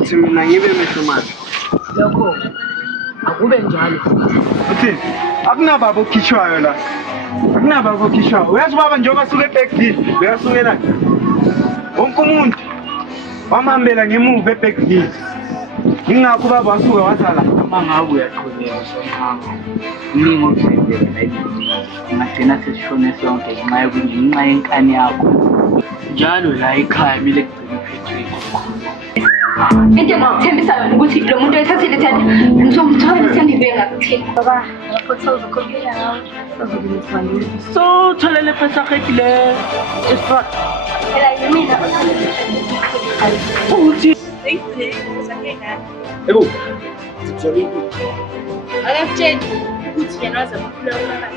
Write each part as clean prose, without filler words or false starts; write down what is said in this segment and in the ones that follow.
Uthi mina ngibe mehlo manje. Lokho akube njalo. Uthini? Akunababa okhishwayo la. Akunababa okhishwayo. Uyazi baba njengoba asuke eBackville, uyasukela. Wonke umuntu wamhambela ngemuva eBackville. Ingakho baba wasuka wathala. Uma ngabe uyaqhubeka somhambo, uningi okusenzeka la eBackville. Ungagcina sesishone sonke ngenxa yenkani yakho. Njalo la ekhaya kumele kugcine uphethwe ikhona. Into engakuthembisa yona ukuthi lo muntu oyithathile thanda ngizomthola isendibeke ngakuthini. Baba, ngaphosa uzokhokhela ngawo. Sazokulisa ngini. So tholele pesa khekile esifat. Phela yimina Uthi Ebo. akakutsheli ukuthi yena waze ukuphula ulaka.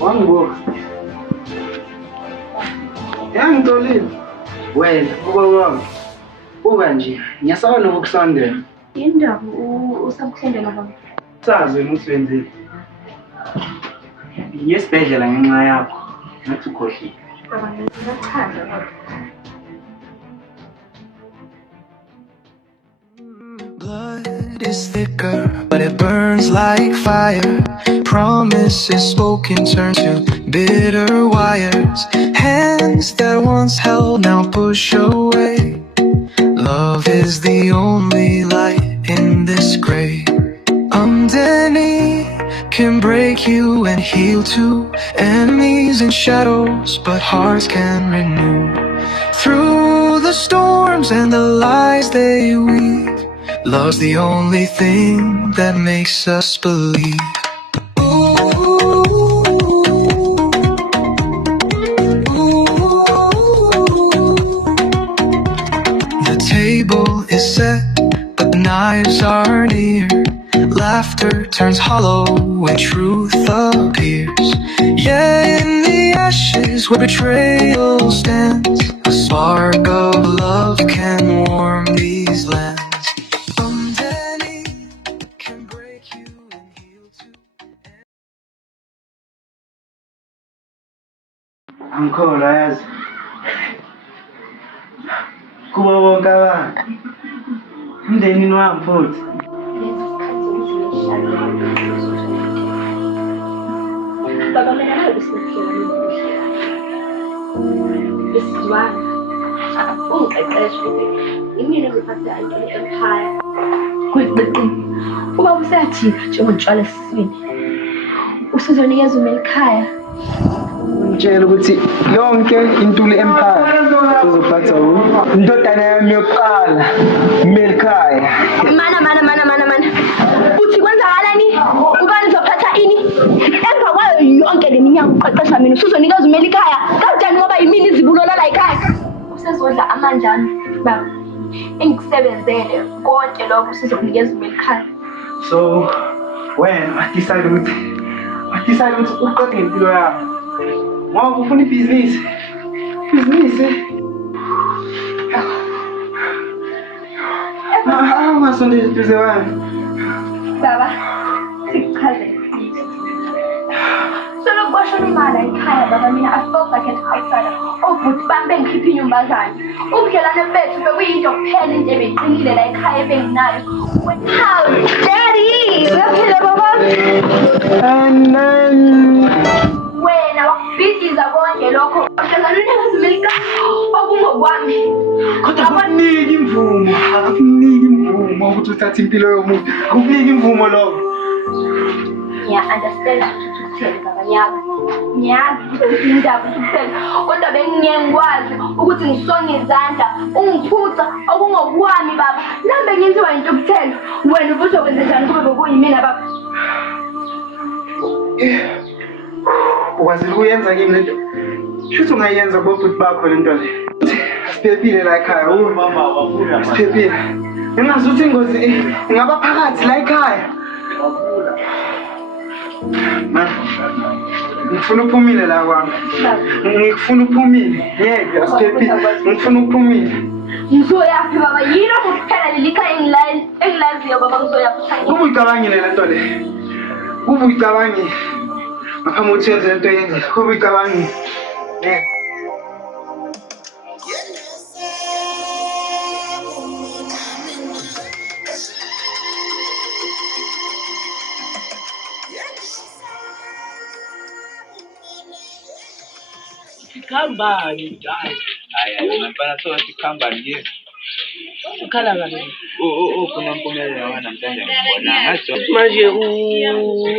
Wangibuka. Yangitolile. Wena ubaba. Uba nje, ngiyasaba nokusondela. Indaba usabuhlendela baba. Sazi ukuthi wenzeni. Yesibhedlela ngenxa yakho. Ngathi ukhohlile. Baba ngiyachaza baba. Blood is thicker, but it burns like fire. Promises spoken turn to bitter wires. Hands that once held now push away. Love is the only light in this gray. Underneath can break you and heal too. Enemies and shadows, but hearts can renew. Through the storms and the lies they weave, love's the only thing that makes us believe. The table is set, but the knives are near. Laughter turns hollow when truth appears. Yeah, in the ashes where betrayal stands, a spark of love can warm these lands. Can break you and heal too. Angikholwa yazi. Kuba bonke abantu. Umndenini wami futhi. Baba mina nawe sikuhlela isizwana. Ungiqeqeshe ukuthi imina ngiphathe Antoni Empire. Kuyiqeqini. Uba usathi njengotshwala siswini. Usizonikeza uma ekhaya. Ngitshela ukuthi yonke intuli empire uzophatha indodana yami yokuqala Melkhaya. Mana. Uthi kwenzakalani? Ubani uzophatha ini? Emva kwayo yonke leminyaka uqeqesha mina usizonikeza uma ekhaya. Kanjani ngoba yimini izibulola la ekhaya? Usezodla amanjani baba? Engikusebenzele konke lokho usizokunikeza uma ekhaya. So wena decide ukuthi uqede impilo yakho. Ngoba ufuna ibhizinisi. Ungasondeli eduze wami. Baba, sikuchazele. Solo kwashona imali ekhaya baba mina I felt like an outsider. Obhuti bami bengikhipha inyumbazane. Ubudlelwane bethu bekuyinto kuphela into ebeqinile la ekhaya ebenginayo. How daddy! Uyaphila baba? And then Wena wakubhidiza konke lokho. Uhlangana nezimilika okungokwami. kodwa akukuniki imvumo ukuthi uthathe impilo yomuntu. Akukuniki imvumo lokho. Understand ukuthi ukutheni baba ngiyazi ukuthi indaba ukutheni kodwa bengingekwazi ukuthi ngisonge izandla ungiphutha okungokwami baba nambe ngenziwa into ukutheni wena ubuzokwenza njani kube bekuyimina baba Ukwazile ukuyenza kimi lento. Shuthi ungayenza kubhuti bakho lento le. Siphephile la ekhaya. Mama wafuna. Siphephile. Engazi ukuthi ingozi ingaba phakathi la ekhaya. Ngifuna uphumile la kwami. Ngikufuna uphumile. Ngeke asiphephile. Ngifuna uphumile. ngizoyaphi baba yilo kuphela leli khaya engilaziyo baba ngizoyaphi Ubuyicabangile lento le. Ubuyicabangile. ngaphambi kokuthi yenze lento yenze kube icabangi. Kambani hayi Yona mfana so sikhamba nje. ukhala kanini Kuna mpumelelo namhlanje ngibona ngathi manje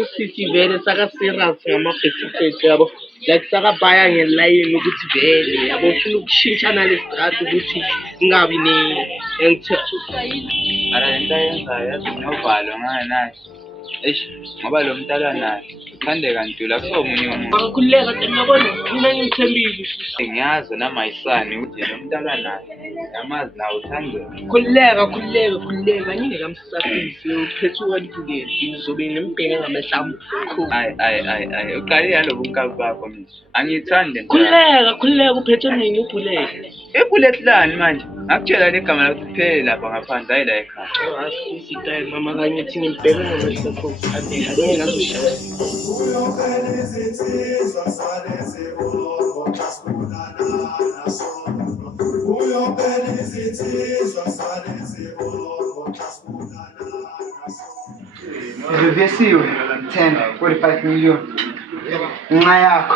usithi vele saka serious ngama-face yabo like sakabhaya ngelayini ukuthi vele yabo ufuna ukushintshana lesitrato ukuthi kungabi ara into ayenzayo yathi novalo nganayo. Ngoba lo mntalana uthandeka ntula kusomunye umuntu. Akukhululeka ngiyabona mina ngithembile Ngiyazi namayisani ukuthi lo mntalana yamazi nawe uthandeka. khululeka ngine kamsasisi uphethe ukwalibukela ngizobe ngimibheke ngamehlamvu Hayi uqale yalobu unkazi bakho mina angithande khululeka uphethe mina ubhuleke ebullet lani manje ngakutshela legama lakho kuphele lapha ngaphandle hayi la ekhaya. asisitayile mama kanye thina ngibheke ngamehlamvu angeke ngazoshaya Revesiwe 45 million. Nxa yakho.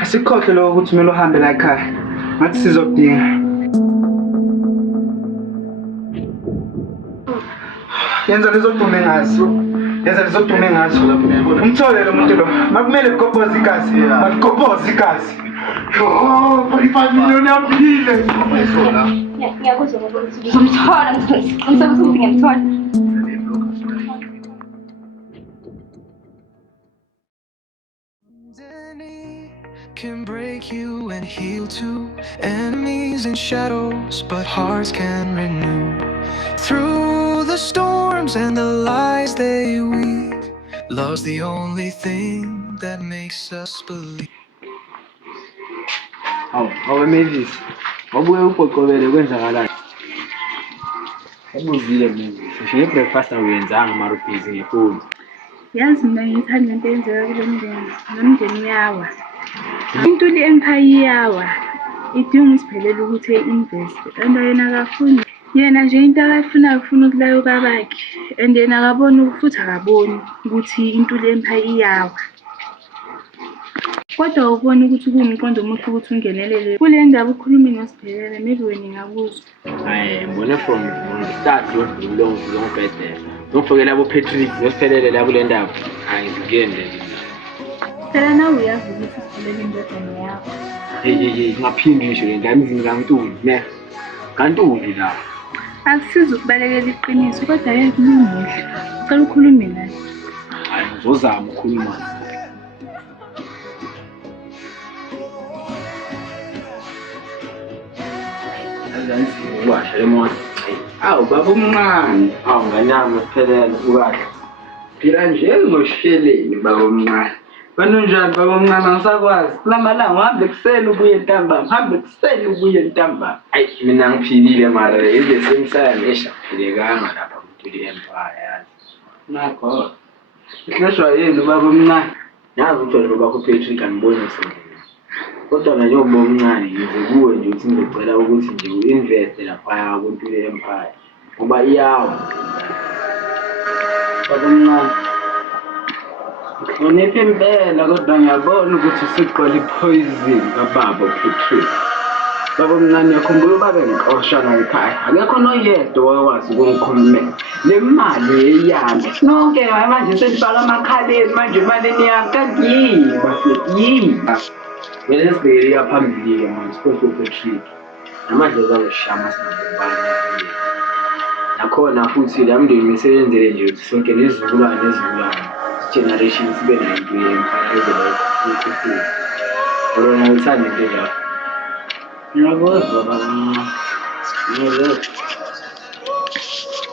Asikhohle lokho ukuthi kumele uhambe la ekhaya. Ngathi sizodinga. Yenza lezodume ngazo. Umthole lo muntu lo. Makumele kugoboza igazi. Makugoboza igazi. 45 million yaphile. Ngiyakuzwa ukuthi ngizomthola ngiqiniseka ukuthi ngiyamthola. Can break you and heal too. Enemies and shadows, but hearts can renew. Through the storms and the lies they weave, love's the only thing that makes us believe. Mavis, wabuye uqoqobele kwenzakalayo. Ubuzile Mavis, ushiye breakfast awuyenzanga marubhizi ngefoni. Yazi mina ngithanda into eyenzeka kulo mndeni, nomndeni yawa. Into le empire yawa, idinga isiphelele ukuthi invest. And yena akafuni. Yena nje into akafuna ukulayo babakhe. And yena akaboni futhi akaboni ukuthi into le empire yawa. Kodwa ubona ukuthi kuwumqondo omuhle ukuthi ungenelele kule ndaba ukhuluma nosiphelele maybe wena ngakuzwa. Hayi ngibone from the start lo ngibhedela. Ngifokela abo Patrick nosiphelele la kule ndaba. Hayi ngiyende nje. Phela nawe uyazi ukuthi isiphelele indodana yakho. Hey ngaphindi ngisho le ndaba imizini kaNtuli ne. kaNtuli la. Akusiza ukubalekela iqiniso kodwa yeke umuhle. Ucela ukhulume naye. Hayi ngizozama ukukhuluma. Washa lemona. awu baba omncane Nganyama siphelele ukahle. phila nje ngosheleni baba omncane banonjani baba omncane angisakwazi kulamalanga uhambe ekuseni ubuye ntambama Hayi mina ngiphilile mara ize semsana eshaphilekanga lapha kuTuli Empire yazi. nakho ihleshwa yini baba omncane Yazi ukuthi njengoba kuPatrick anibone sendlini. Kodwa na njengoba omncane yize kuwe nje ukuthi ngicela ukuthi nje uinvest lapha kuTuli Empire. Ngoba iyawo. baba omncane uniphi impela kodwa ngiyabona ukuthi usiqola ipoison kababa uPatrick baba omncane yakhumbula ubaba engiqoshana ekhaya akekho noyedwa owakwazi ukungikhulumela le mali eyami nonke manje senifaka amakhaleni manje imali yami kanti yini bafethiyiba Vele sibhekele yaphambili manje sipho Patrick. Namanje uzawushama sinabani. Nakhona futhi la mndeni mesebenzele nje ukuthi sonke nezizukulwane generation sibe nayo into Empire ezoba Corona uthanda into njalo. ngiyakuzwa baba omncane ngiyakuzwa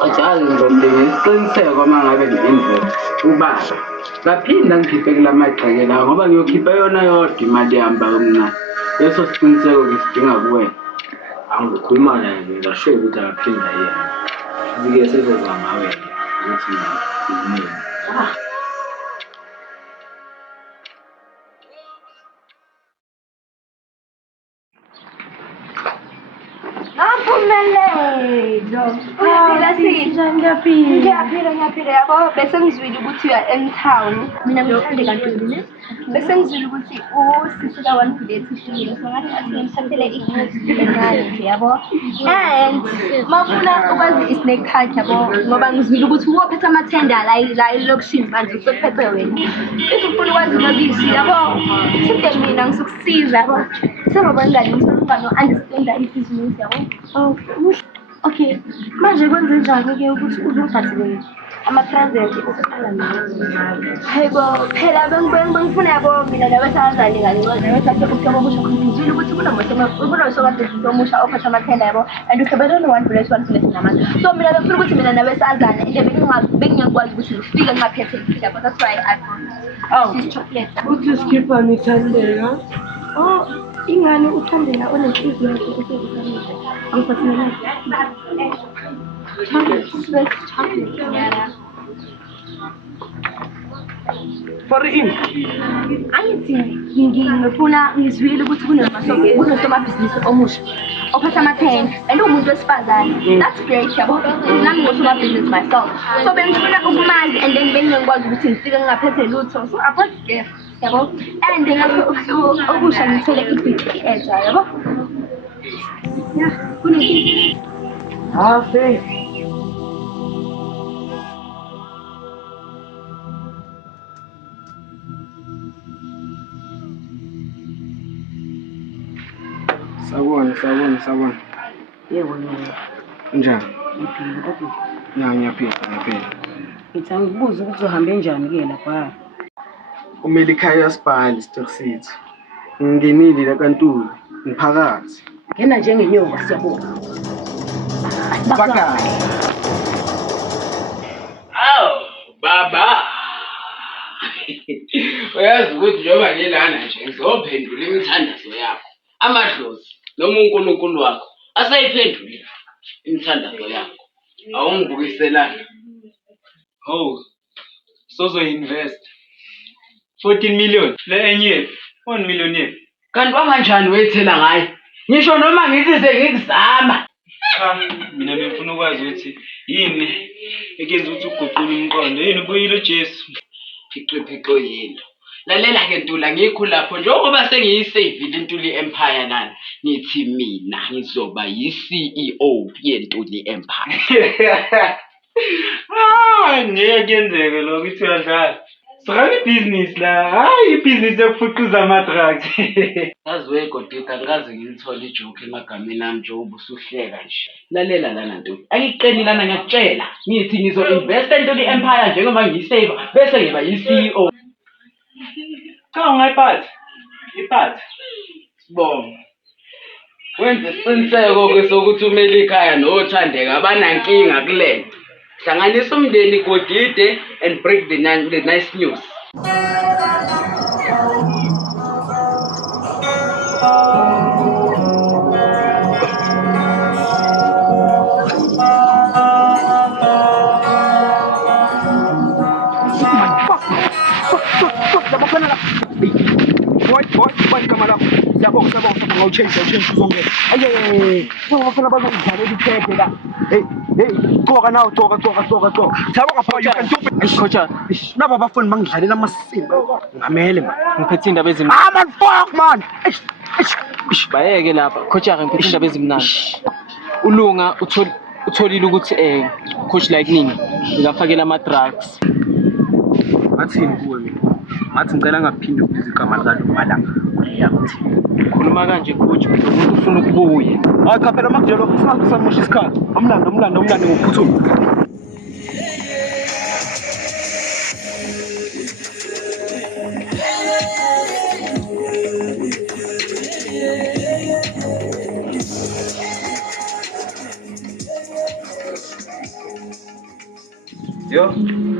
Ajazi ngizodinga isiqiniseko uma ngabe ngi-invest ubaba ngaphinda ngikhiphe kula magxeke lawo ngoba ngiyokhipha yona yodwa imali yami baba omncane leso siqiniseko ngisidinga kuwena Angikhuluma naye ngisho ukuthi akaphinda yena. Sike sizozama ngawe ukuthi ngizimele. Impumelelo. Uyaphila sisi. Ngiyaphila yabo. Bese ngizwile ukuthi uya town. Mina ngithande kaNtuli ne. Bese ngizwile ukuthi usisi ka one bullet ishile. So ngathi ngithathele igift encane nje yabo. And mafuna ukwazi isnake park yabo ngoba ngizwile ukuthi wophethe amathenda la elokushini manje usophethe wena. If ufuna ukwazi amabisi yabo. Sinde mina ngizokusiza yabo. Sengobangani ngizokubano understand ibhizinisi yabo. Okay. Manje kwenzenjani-ke ukuthi uzophathele ama-transit okuqala hayibo phela bengifuna yabo mina nabesifazane ngalesasekusebobusha ngizwile ukuthi kunomosomabhizinisi omusha ophatha amathenda yabo and usebenzela one bullet namanje. So mina bengifuna ukuthi mina nabesifazane bengingakwazi ukuthi ngifike ngingaphethe yabo. That's why I bought chocolate. Uthi skipper nithandeka? Ingane uthandela onenhliziyo yakhe usekufanele. Angiphathele. For in. Angithi ngifuna ngizwile ukuthi kunosomabhizinisi omusha ophatha amathenda and umuntu wesifazane. That's great yabo. Nami ngosomabhizinisi myself. So bengifuna ukumazi and then bengingakwazi ukuthi ngifike ngingaphethe lutho. So I bought gift yabo. And ngakho okusha ngithole ibhithi entsha yabo. Yeah, kunenkinga. Faith. Sabona. Yebo, Njani? ngiphila kodwa Ngiyaphila. ngithi angikubuze ukuthi uhambe njani-ke lapha. Kumele ikhaya yasibhali Stock City. Ngingenile la kaNtuli, ngiphakathi. Ngena njengenyoka siyabona. Baka. Baba. Uyazi ukuthi njengoba ngilana nje ngizophendula imithandazo yakho. Amadlozi noma uNkulunkulu wakho asayiphendulile imithandazo yakho. Awungibukiselana. Sozo-invest 14 million le enye 1 million ye. Kanti kanjani wethela ngayo? Ngisho noma ngithi sengikuzama. Cha, mina bengifuna ukwazi ukuthi yini ekenza ukuthi uguqule umqondo. Yini ubuyile Jesu? Phiqo yini. Lalela ke Ntula ngikho lapho njengoba sengiyisavile iNtuli Empire lana. Ngithi mina ngizoba yi-CEO yeNtuli Empire. Ngeke kuyenzeke lokho ithi uyadlala. Saka business la. Hayi ibusiness yokufuquza ama-drugs. Yazi wegodika angikaze ngilithole ijoke emagameni ami njengoba usuhleka nje. Lalela lana Ntuli. Angiqeni lana ngiyakutshela. Ngithi ngizo-invest eNtuli Empire njengoba ngiyisave bese ngiba yi-CEO. Cha ungayiphatha. Iphatha. Sibonga. Wenze isiqiniseko-ke sokuthi umele ikhaya nothandeka abanankinga kulento. Hlanganisa umndeni Godide and break the nice news. Boy, kama lapho. Siyabonga ngawuchange uzongena. Ngofuna bazongidlalela iphephe la. Hey, coka nawo coka. Siyabonga for you can do it. Coach, Nabo abafuni bangidlalela amasimba. Ngamele man. ngiphethe indaba ezimnandi. Man, fuck man. Bayeke lapha. Coach, ngiphethe indaba ezimnandi. Ulunga utholile ukuthi coach like nini ngafakela ama-drugs. Ngathini kuwe mina? Ngathi ngicela ngaphinde ukubiza igama likaNdumbalanga. Uyakuthi. Khuluma kanje coach, umuntu ufuna ukubuya. Hayi cha phela makujelo ufuna samosha isikhathi. Umlando ngokuphuthuma. Yo,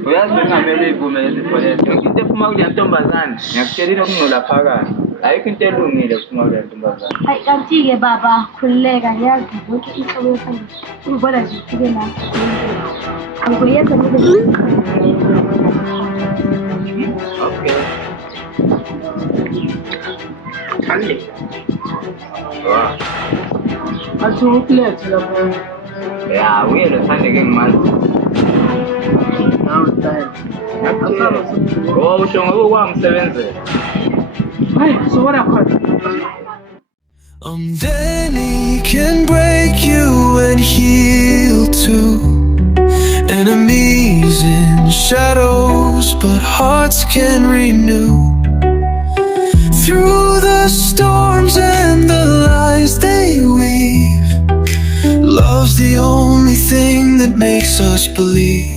uyazi bengamele ivume lezitholezo. Into ephuma kule ntombazane, ngiyakutshelile okungcola phakathi. Ayikho into elungile ephuma kule ntombazane. Hayi kanti-ke baba khululeka ngiyazi yonke inhlobo yesandla ubona nje ufike la angiyenza ngibe Okay. Kale. Wow. athi ukulethe lapha Ya, uyelo Thande ke ngimazi. nawe style asaba Oh, usho ngoba kwamsebenzela. hayi so what happened Then he can break you and heal too. Enemies in shadows, but hearts can renew. Through the storms and the lies they weave, love's the only thing that makes us believe.